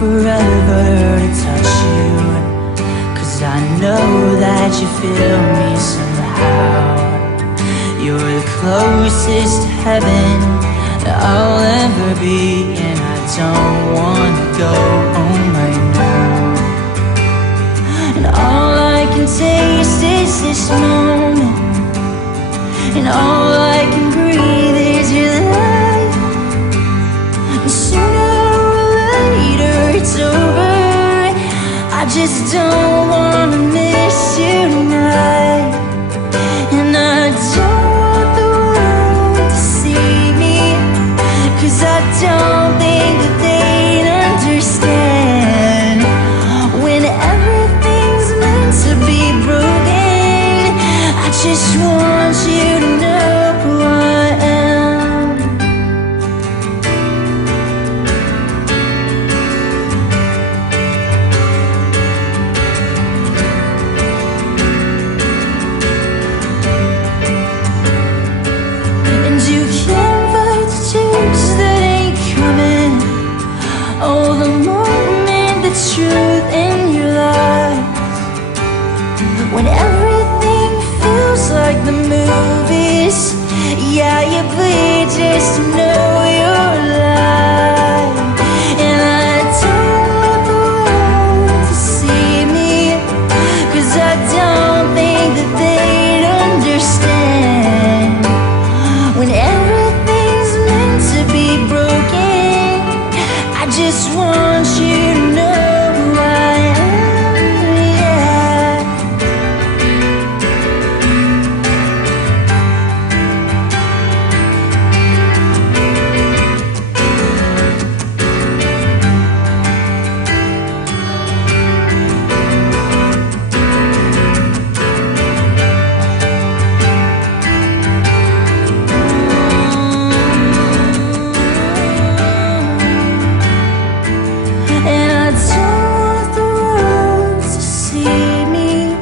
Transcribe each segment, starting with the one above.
forever to touch you, 'cause I know that you feel me somehow. You're the closest to heaven that I'll ever be, and I don't wanna go home right now. And all I can taste is this moment, and all I can breathe is your light. And sooner or later it's over. I just don't wanna miss you tonight. And I don't want the world to see me, 'cause I don't think that they'd understand. When everything's meant to be broken, I just want you to know who I am. And you can't fight the change that ain't coming. Oh, the moment, the truth in your life. When everything feels like the movies, yeah, you bleed just to know you're alive. And I don't want the world to see me, 'cause I don't think that they'd understand. When everything's meant to be broken, I just want you to know who I am, yeah. And I don't want the world to see me,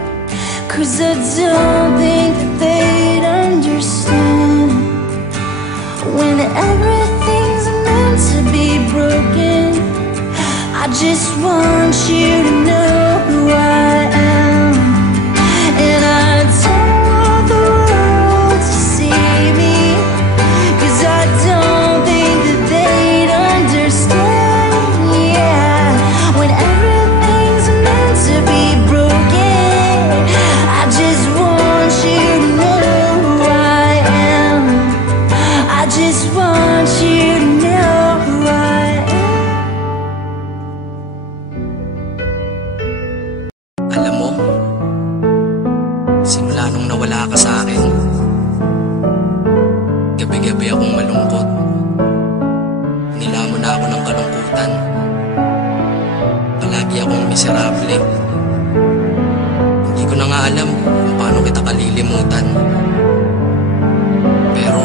'cause I don't think that they'd understand. When everything's meant to be broken, I just want you to know who I am. And I don't want the world to see me, 'cause I don't think that they'd understand, yeah. When everything's meant to be broken, I just want you to know who I am. I just want you to know who I am. Alam mo, simula nung nawala ka sa akin, gabi-gabi akong malungkot. Nilamon na ako ng kalungkutan. Palagi akong miserable. Hindi ko na nga alam kung paano kita kalilimutan. Pero